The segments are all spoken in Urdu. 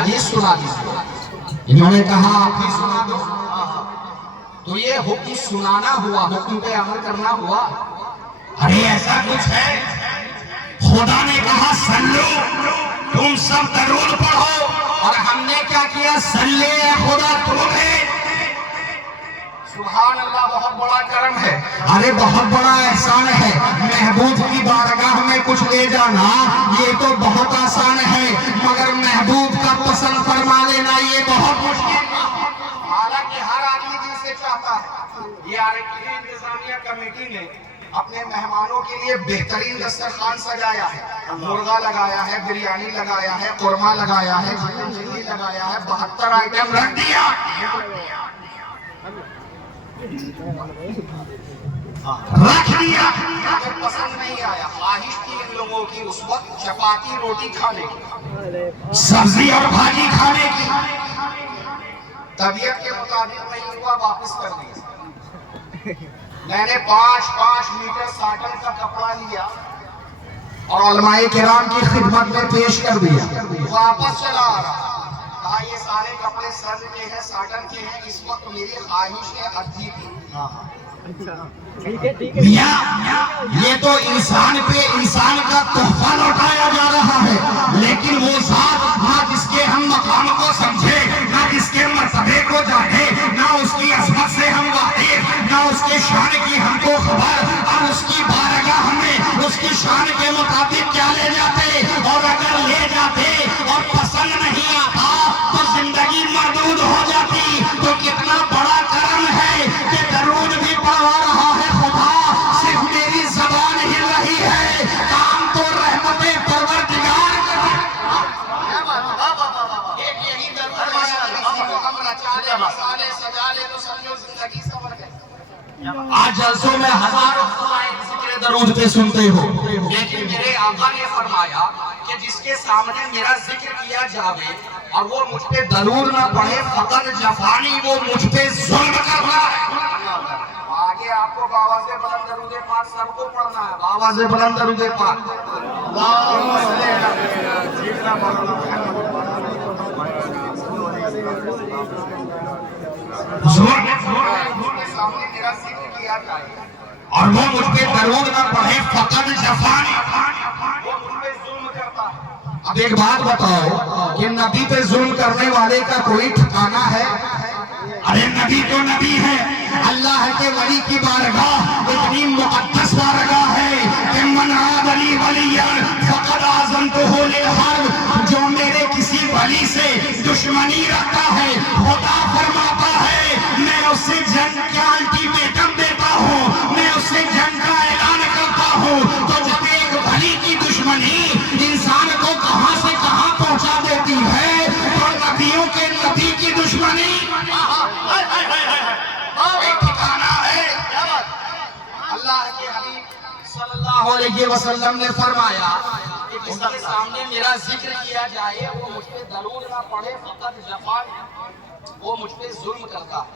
حدیث سنا دیجیے۔ انہوں نے کہا آپ بھی سنا دو۔ تو یہ حکم سنانا ہوا، حکم پہ عمل کرنا ہوا؟ ارے ایسا کچھ ہے؟ خدا نے کہا سلو، تم سب درود پڑھو، اور ہم نے کیا کیا؟ سلے خدا تمہیں۔ سبحان اللہ، بہت بڑا کرم ہے، ارے بہت بڑا احسان ہے۔ محبوب کی بارگاہ میں کچھ لے جانا یہ تو بہت آسان ہے، مگر محبوب کا پسند فرما لینا یہ بہت مشکل ہے۔ حالانکہ ہر آدمی دل سے چاہتا ہے۔ یہ آرکین انتظامیہ کمیٹی نے اپنے مہمانوں کے لیے بہترین دسترخوان سجایا ہے، مرغا لگایا ہے، بریانی لگایا ہے، قورمہ لگایا ہے، چکن چلی لگایا ہے، 72 آئٹم رکھ دیا۔ اگر پسند نہیں آیا، خواہش تھی ان لوگوں کی اس وقت چپاتی روٹی کھانے کی، سبزی اور بھاجی کھانے کی، طبیعت کے مطابق نہیں ہوا، واپس کر دیا۔ میں نے 5 میٹر ساٹن کا کپڑا لیا اور علماء کرام کی خدمت میں پیش کر دیا، واپس چلا آ رہا۔ کہا یہ سارے کپڑے سرن کے ہیں، ساٹن کے ہیں، اس وقت میری خواہش ہے ادھی کی۔ میاں یہ تو انسان پہ انسان کا تحفہ لوٹایا جا رہا ہے، لیکن وہ ذات نہ جس کے ہم مقام کو سمجھے، نہ جس کے مرتبے کو جانے، نہ اس کی عظمت سے ہم واقف، نہ اس کے شان کی ہم کو خبر، اور اس کی بارگاہ ہمیں اس کی شان کے مطابق کیا لے جاتے، اور اگر لے جاتے اور پسند نہیں آتا تو زندگی مردود ہو جاتی۔ تو کتنا بڑا کرم ہے کہ درود بھی پڑھا رہا ہے خدا، صرف میری زبان ہل رہی ہے، کام تو رحمت پروردگار کا۔ یہی درود ہے، کسی کو ہم رچا لے، مسالے سجا لے تو سمجھو زندگی سنور گئی۔ آج جلسوں میں ہزاروں خدائیں ذکر درود پہ سنتے ہو، لیکن میرے آقا نے فرمایا کہ جس کے سامنے میرا ذکر کیا جاوے اور وہ مجھ پہ درود نہ پڑھے، فقط جفانی، وہ مجھ پہ ظلم کر رہا ہے۔ آگے آپ کو بآواز بلند درود پاک سب کو پڑھنا ہے، بآواز بلند درود پاک۔ اللہم صلی علی سیدنا محمد۔ حضور کے سامنے میرا ذکر کیا جائے اور وہ مجھ پہ درود نہ پڑھے، فقط جفانی، وہ مجھ پہ ظلم کرتا ہے۔ اب ایک بات بتاؤ کہ نبی پہ ظلم کرنے والے کا کوئی ٹھکانہ ہے؟ ارے نبی تو نبی ہے، اللہ کے ولی کی بارگاہ اتنی مقدس بارگاہ ہے کہ من عاد لی ولیا فقد آذنتہ للحرب، جو میرے کسی ولی سے دشمنی رکھتا ہے، خدا فرماتا ہے میں اس سے جنگ کا الٹیمیٹم دیتا ہوں، میں اس سے جنگ کا اعلان کرتا ہوں۔ تو جب ایک ولی کی دشمنی انسان کو کہاں سے کہاں پہنچا دیتی ہے، اور نبیوں کے نبی کی دشمنی ایک ٹھکانہ ہے۔ اللہ کے حبیب صلی اللہ علیہ وسلم نے فرمایا کہ جس کے سامنے میرا ذکر کیا جائے وہ مجھ پہ درود نہ پڑھے، فقط جفان، وہ مجھ پہ ظلم کرتا ہے۔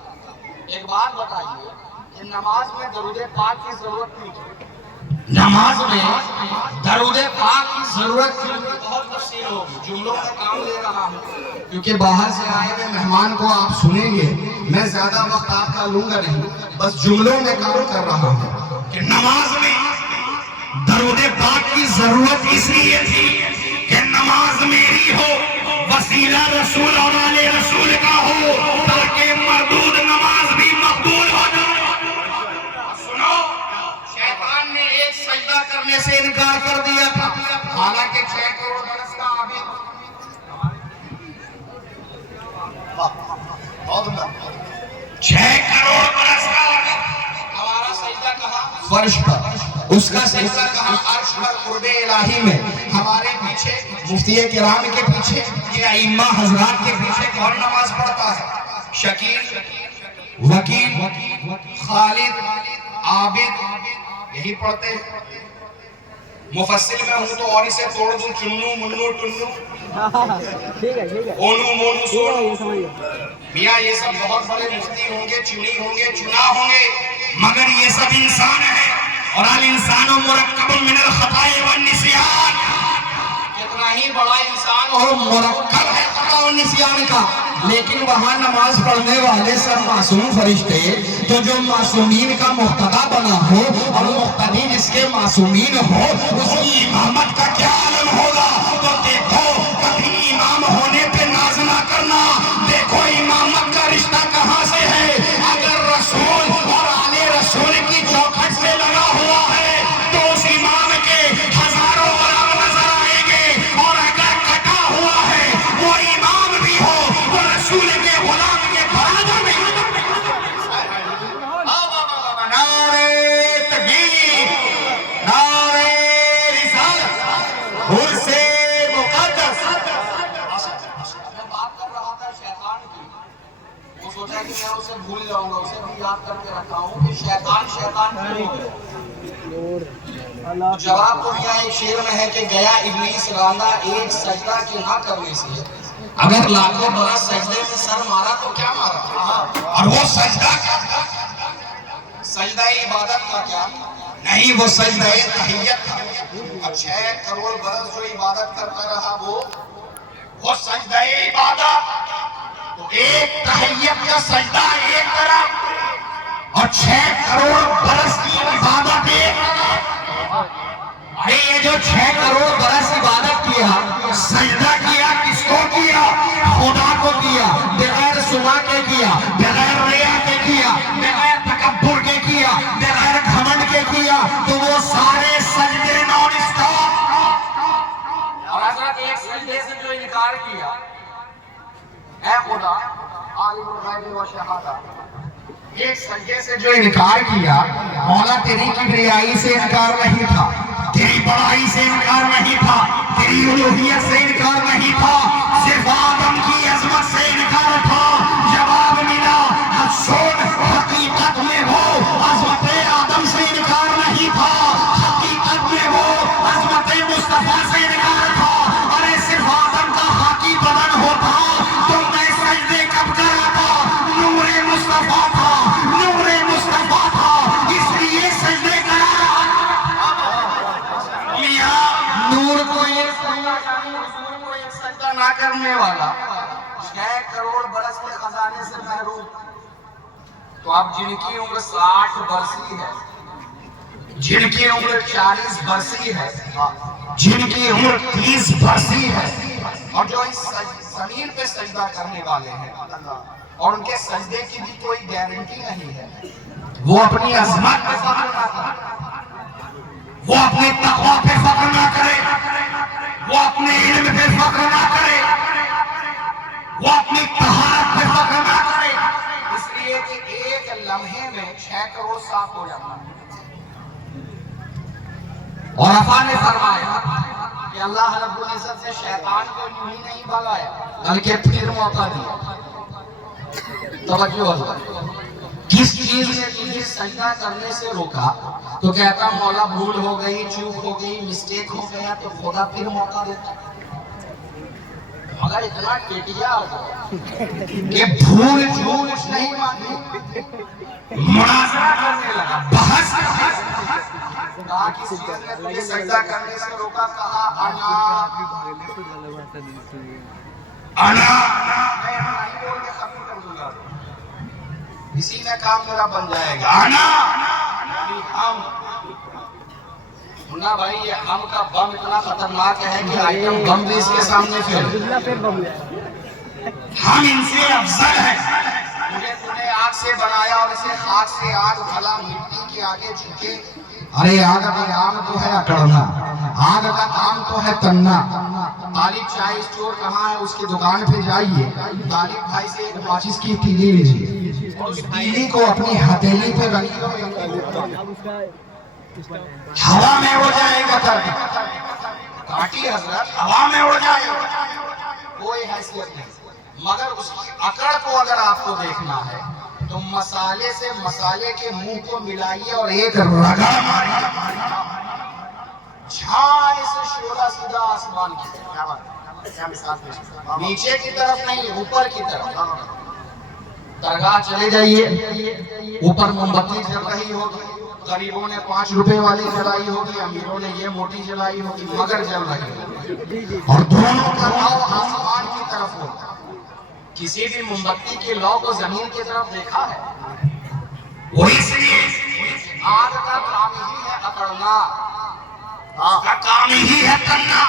ایک بات بتائیے کہ نماز میں درود پاک کی ضرورت کیوں ہے؟ نماز میں درود پاک کی ضرورت کیوں ہے؟ بہت تفصیل ہوگی، جملوں میں کام لے رہا ہوں کیونکہ باہر سے آئے ہوئے مہمان کو آپ سنیں گے، میں زیادہ وقت آپ کا لوں گا نہیں، بس جملوں میں کام کر رہا ہوں کہ نماز میں درود پاک کی ضرورت اس لیے تھی کہ نماز میری ہو، وسیلہ رسول اور آل رسول کا ہو، تاکہ مردود نماز بھی مقبول ہو جائے۔ سنو، شیطان نے ایک سجدہ کرنے سے انکار کر دیا تھا، حالانکہ 6 کروڑ برس کا عابد 6 کروڑ برس کا عابد ہمارا سجدہ کہاں؟ فرش پر، اس کا سجدہ کہاں؟ عرش پر، قرب الہی میں۔ ہمارے پیچھے مفتی کرام کے پیچھے، یہ ائمہ حضرات کے پیچھے کون نماز پڑھتا ہے؟ شکیل، وکیل، خالد، عابد، یہی پڑھتے ہیں۔ مفصل میں ہوں تو اور اسے توڑ دوں، چنو منو ٹنو اونو مونو سونو۔ میاں یہ سب بہت بڑے مفتی ہوں گے، چنی ہوں گے، چنا ہوں گے، مگر یہ سب انسان ہے، اور الانسان مرکب من الخطاء والنسیان، کتنا ہی بڑا انسان ہو مرکب ہے خطا و نسیان کا، لیکن وہاں نماز پڑھنے والے سب معصوم فرشتے، تو جو معصومین کا مقتدی بنا ہو اور مقتدی جس کے معصومین ہو اس کی امامت کا کیا عالم ہوگا؟ تو دیکھو کبھی امام ہونے پہ ناز نہ کرنا، دیکھو امامت کا رشتہ کہاں سے ہے۔ اگر رسول اور آل رسول کی چوکھٹ سے لگا ہوا ہے تو اس امام کے ہزاروں غلام نظر آئیں گے، اور اگر کٹا ہوا ہے وہ امام بھی ہو وہ رسول کے غلام کے برابر نہیں۔ نعرہ تکبیر، نعرہ رسالت، عرص مقدس۔ میں بات کر رہا تھا شیطان کی، وہ سوچا کہ میں اسے بھول جاؤں گا، اسے بھی یاد کر کے رکھا ہوں کہ شیطان کیوں ہے۔ جواب تو یہاں ایک شعر میں ہے کہ گیا ابلیس راندہ ایک سجدہ کے نہ کرنے سے، اگر لاکھوں برس سجدے میں سر مارا تو کیا مارا، اور وہ سجدہ کیا، سجدہ عبادت کا کیا نہیں، وہ سجدہ تحیت تھا۔ اب 6 کروڑ برس جو عبادت کرتا رہا وہ سجدہ عبادت، تو ایک تحیت کا سجدہ ایک طرف اور 6 کروڑ برس کی عبادت ایک طرف۔ ارے یہ جو 6 کروڑ برس عبادت کیا، سجدہ کیا، کس کو کیا؟ خدا کو کیا، بغیر سما کے کیا، بغیر ریا کے کیا، بغیر تکبر کے کیا، بغیر گھمنڈ کے کیا، تو وہ سارے سجدے نان اسٹاپ۔ اور حضرت ایک سجدے سے جو انکار کیا، اے خدا عالم الغیب و شہادہ، ایک سجدے سے جو انکار کیا، مولا تیری کبریائی سے انکار نہیں تھا، تیری بڑائی سے انکار نہیں تھا، تیری الوہیت سے انکار نہیں تھا، صرف آدم کی عظمت سے انکار تھا۔ جواب ملا سن، حقیقت میں وہ عظمت آدم سے انکار نہیں تھا، حقیقت میں وہ عظمت مصطفیٰ سے انکار تھا۔ ارے صرف آدم کا خاکی بدن ہوتا تو میں سجدے کب کراتا، نور مصطفیٰ تھا، نور مصطفیٰ تھا، اس لیے سجدے کرا رہا۔ نور کو ایک سجدہ کرنے، حضور کو ایک سجدہ نہ کرنے والا 6 کروڑ برس کے خزانے سے محروم۔ تو اب جن کی عمر 60 برسی ہے، جن کی عمر 40 برسی ہے، جن کی عمر 30 برسی ہے، اور جو اس زمین پہ سجدہ کرنے والے ہیں اور ان کے سجدے کی بھی کوئی گارنٹی نہیں ہے، وہ اپنی عظمت پہ فخر نہ کرے، وہ اپنے تقویٰ پہ فخر نہ کرے، وہ اپنے علم پہ فخر نہ کرے، وہ اپنی طہارت پہ فخر نہ کرے، اس لیے کہ ایک لمحے میں 6 کروڑ صاف ہو جاتا ہے۔ اور آقا نے فرمایا کہ اللہ رب العزت نے شیطان کو یوں ہی نہیں بھگایا بلکہ پھر موقع دیا۔ توجہ حضرت، کس چیز نے تجھے سجدہ کرنے سے روکا؟ تو کہتا مولا بھول ہو گئی، چوک ہو گئی، مسٹیک ہو گیا، تو خدا پھر موقع دیتا۔ مگر اتنا ٹیٹیا کہ بھول چوک نہیں مانی، مناظرہ کرنے لگا، بحث کرنے لگا۔ کہا کس چیز نے تجھے سجدہ کرنے سے روکا؟ کہا انا میں نہیں بول کے ختم کر دوں گا، اسی میں کام میرا بن جائے گا۔ ہم سننا بھائی، یہ ہم کا بم اتنا خطرناک ہے کہ آئٹم بم بھی اس کے سامنے فیل۔ ہم ان سے افضل ہیں، مجھے تو نے آگ سے بنایا اور اسے خاک سے آگ بھلا مٹی کے آگے جھکے۔ ارے آگ کا کام تو ہے اکڑنا، آگ کا کام تو ہے تننا۔ طالب چائے اسٹور کہاں ہے؟ اس کی دکان پہ جائیے، طالب بھائی سے ایک ماچس کی تیلی لیجیے، اس تیلی کو اپنی ہتھیلی پہ رکھیے، ہوا میں اڑ جائے گا، کاٹی حضرت ہوا میں اڑ جائے گا، کوئی حیثیت نہیں۔ مگر اس کی اکڑ کو اگر آپ کو دیکھنا ہے تو مسالے سے مسالے کے منہ کو ملائیے اور ایک رگڑ ماریے، جھائے سے شعلہ سیدھا آسمان کی طرف، نیچے کی طرف نہیں، اوپر کی طرف۔ درگاہ چلے جائیے، اوپر موم بتی جل رہی ہوگی، غریبوں نے 5 روپے والی جلائی ہوگی، امیروں نے یہ موٹی جلائی ہوگی، مگر جل رہی ہوگی، اور دونوں کا ناؤ آسمان کی طرف ہوگا۔ کسی بھی موم بتی کے لو کو زمین کی طرف دیکھا ہے؟ وہی سے آگ کا کام ہی ہے اکڑنا، اس کا کام ہی ہے کرنا۔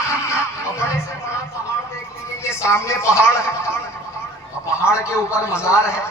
اور بڑے سے بڑا پہاڑ دیکھ لیجیے، یہ سامنے پہاڑ ہے اور پہاڑ کے اوپر مزار ہے۔